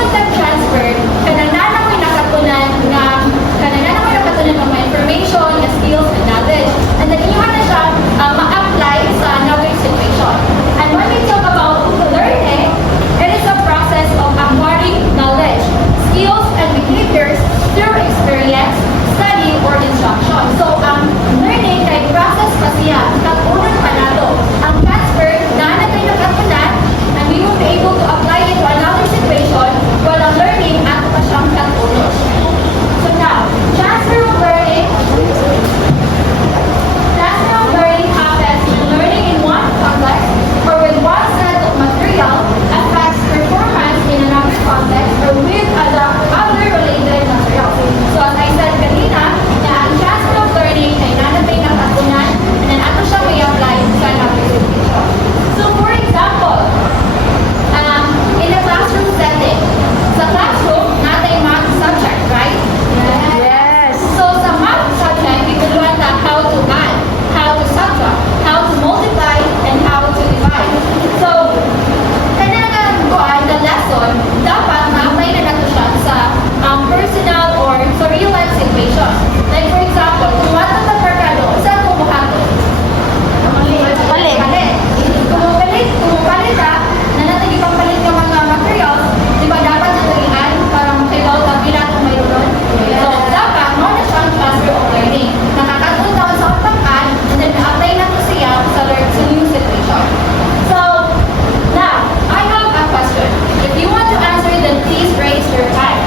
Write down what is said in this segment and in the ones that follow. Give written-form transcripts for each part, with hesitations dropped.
ingon sa transfer, kanana ko'y nakatunan ng mga information, na skills, and knowledge. And then ingon na siya ma-apply sa another situation. And when we talk about learning, it is a process of acquiring knowledge, skills, and behaviors through experience, study, or instruction. So, ang learning kay process pa siya. Unang panalo. Ang transfer, na tayo nakatunan, and we will be able to apply it to another situation, while ang learning, ato pa siyang katulog. So now, transfer of learning happens when learning in one context or with one set of material affects performance in another context or with other related material. So as I said kanina, na ang transfer of learning ay nanatay nakatunan and then ato siya may apply sa another situation. So for example, in a classroom setting, sa classroom, natay math subject, right? Yes. So sa math subject, we will learn how to add, how to subtract, how to multiply, and how to divide. So, kanang the lesson, dapat na-apply na nato siya sa personal or sa real life situation. Like for example, kung wala ka pagkakalo, saan mo buhato? Palit. Kung palit ka, na natin ipapalit ka mga materials, di ba dapat ito i-add para makailaw ka bilang kung mayroon? So, dapat, mo na siyang transfer of learning. Nakakatulong daw sa pag-add, and then na-apply na ito siya sa new situation. So, now, I have a question. If you want to answer, then please raise your hand.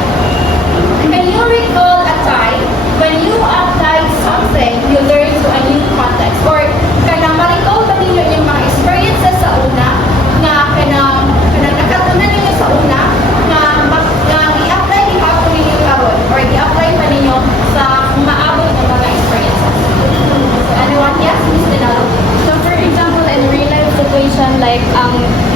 Can you recall a time when you applied something you learned to a new context? Or kanang ma-recall ba ninyo yung mga experiences sa una na kanang nakatunan ninyo sa una na i-apply ni hapon ninyo karon or i-apply pa ninyo sa maabot ng mga experiences? So, anyone? Yes, Ms. Dinalo? So for example, in real life situation like ang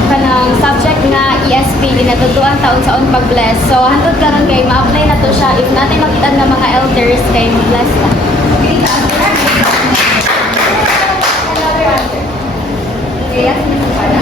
kanang subject nga ESP ginatutuan taon sa pag-bless. So hantod karon kay ma-apply na to siya if natin makita ng mga elders kay bless na. Another answer. Okay, yes, Ms. Pana.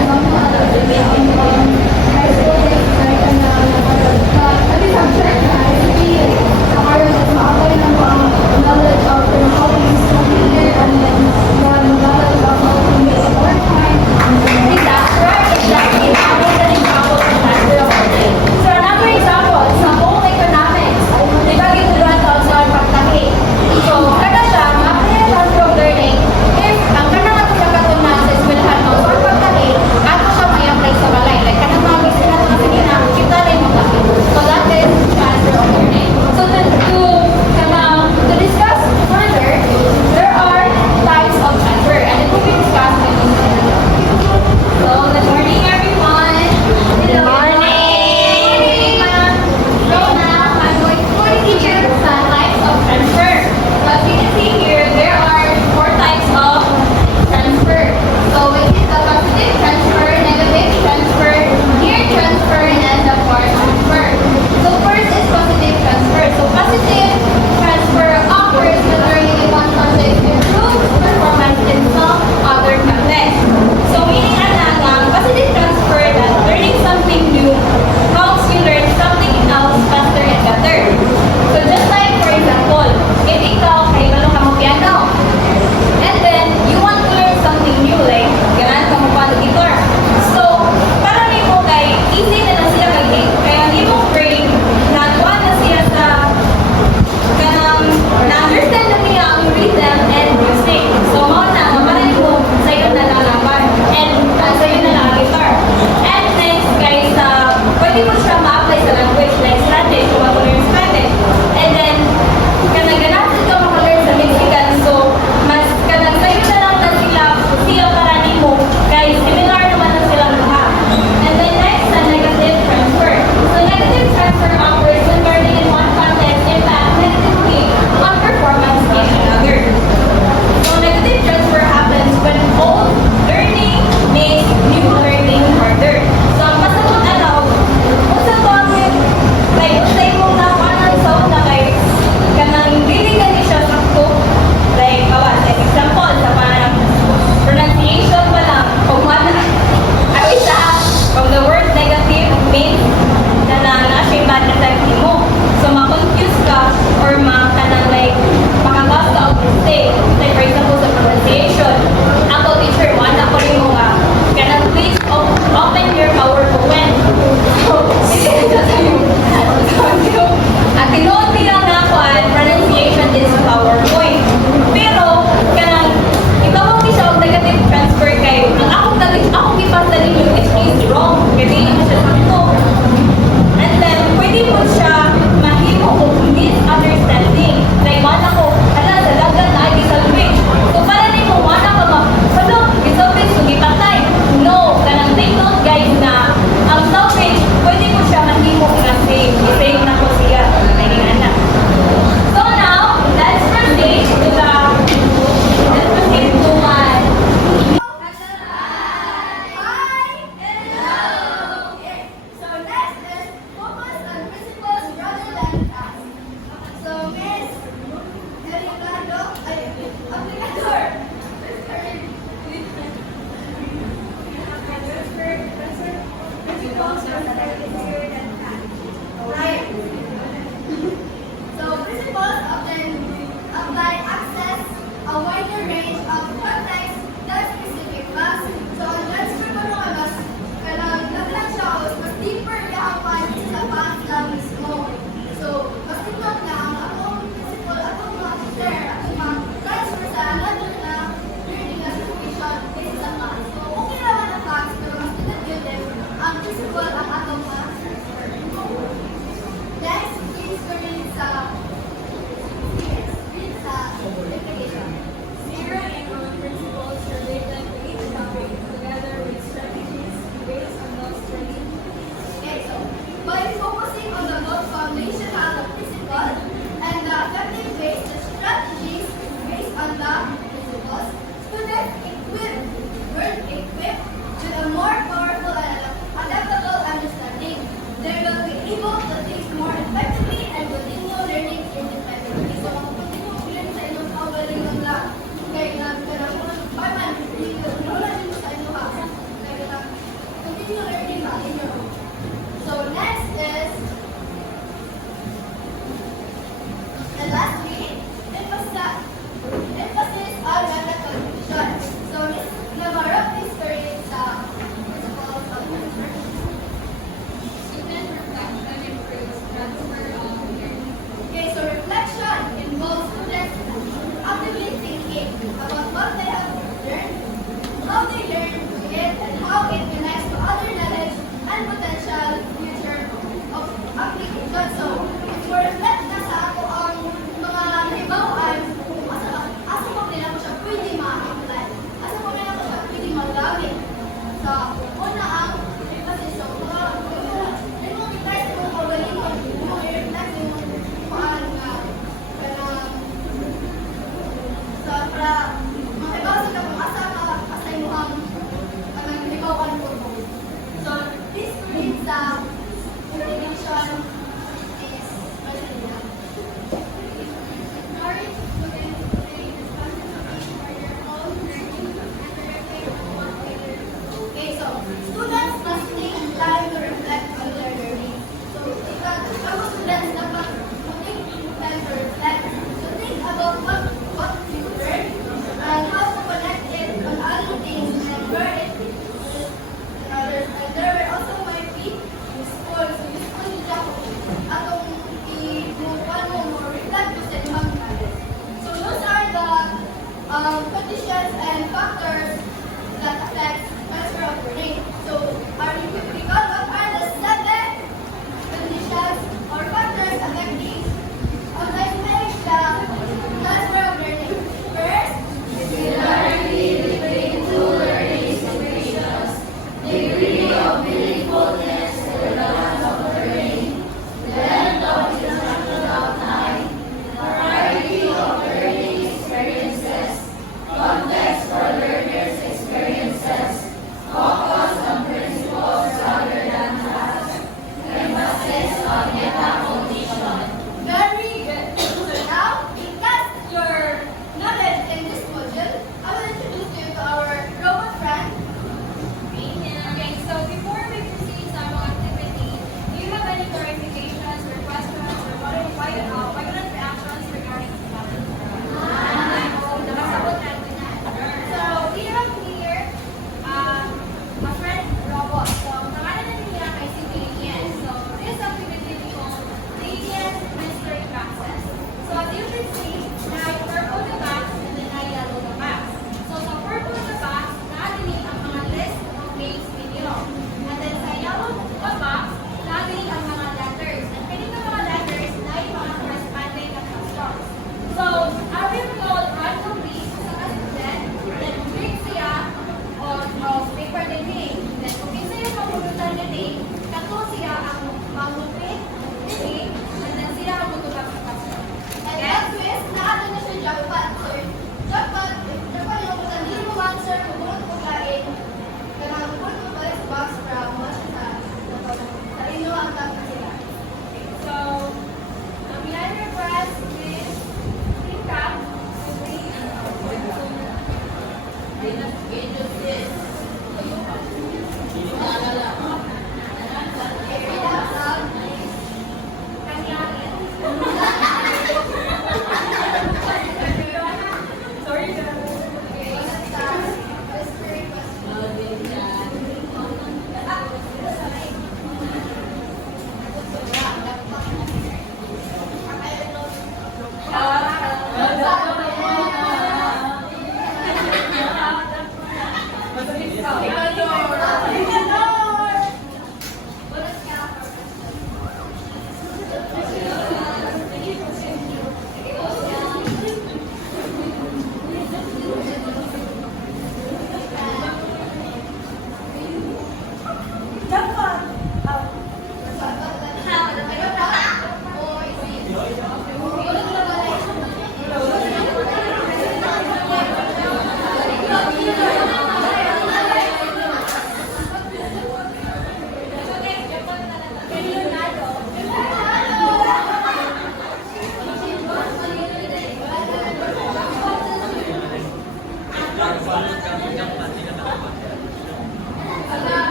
So another example, sa home economics, di ba gituluan taon sa pagtahi? So, kada siya, ma-apply na transfer of learning if ang kanang ato nakatunan sa eskwelahan mo sa pagtahi, ato siya may apply sa balay. Like, kanang mga business nato na sige na, kita rin mo tahi. So, that is transfer of learning. So, to discuss further, there are types of transfer, and it will be discussed by Ms. Dinalo. So, good morning, everyone. Good morning. So now, I'm going to teach you some types of transfer. As you can see here, there are 4 types of transfer. So it is the positive transfer, negative transfer, near transfer, and the forward transfer. So first is positive transfer. So positive transfer offers the learning in one context improve performance in some other context. So meaning positive transfer that learning something new helps you learn something else faster and better. So just like for example, if ikaw kay balong ka mo piano, and then you want to learn something new like ganahan ka mo pa guitar. So para nimo kay easy na lang siya kaya nimo brain nagwa na siya sa kanang na-understand na niya ang rhythm and music. So mao na mamanay mo sayo na lang ang bar and sayo na lang ang guitar. And next guys, pwede mo siya ma-apply sa language like Spanish kung ako learn Spanish. And then kanang-ganahan ka maka-learn sa Mexican. So mas kanang sayo na lang na siya para nimo kay similar naman na silang lahat. And then next, negative transfer. So negative transfer offers when learning in one context impact negatively on performance in another. So negative transfer happens when old learning makes new learning harder. So ang pasabot kung sa foundational, physical, and the effective based strategies based on the principles. Students were equipped with a more powerful and adaptable understanding. They will be able to think more effectively and continue learning independently. So, continue learning sa inyong kaugaling ng lang. Kaya parang wala din sa inyo ha. Kaya continue learning ha in your own. So, next is the last three, emphasis on method confusion. So, Ms. Navarro, please read the principles of your church. Student reflection improves transfer of learning. Okay, so reflection involves students actively thinking about what they have learned, how they learned it, and how it connects to other knowledge and potential future of application. So, if you reflect na sa ako ang mga nahibawaan, asa mo nila ko siya pwede ma-apply? Asa mo nila ko siya pwede magamit? So, una ang emphasis. So, yung mga i-try sa mga organimo, yung mga i-reflect yung paan nga kanang sa para makibaw sila kung asa yung ang nahibawaan ko. So, this reads the definition is Brazilian. Encourage students to take responsibility for their own learning and to reflect on what they learned. Okay, so students must take time to reflect on their learning. So, ikaw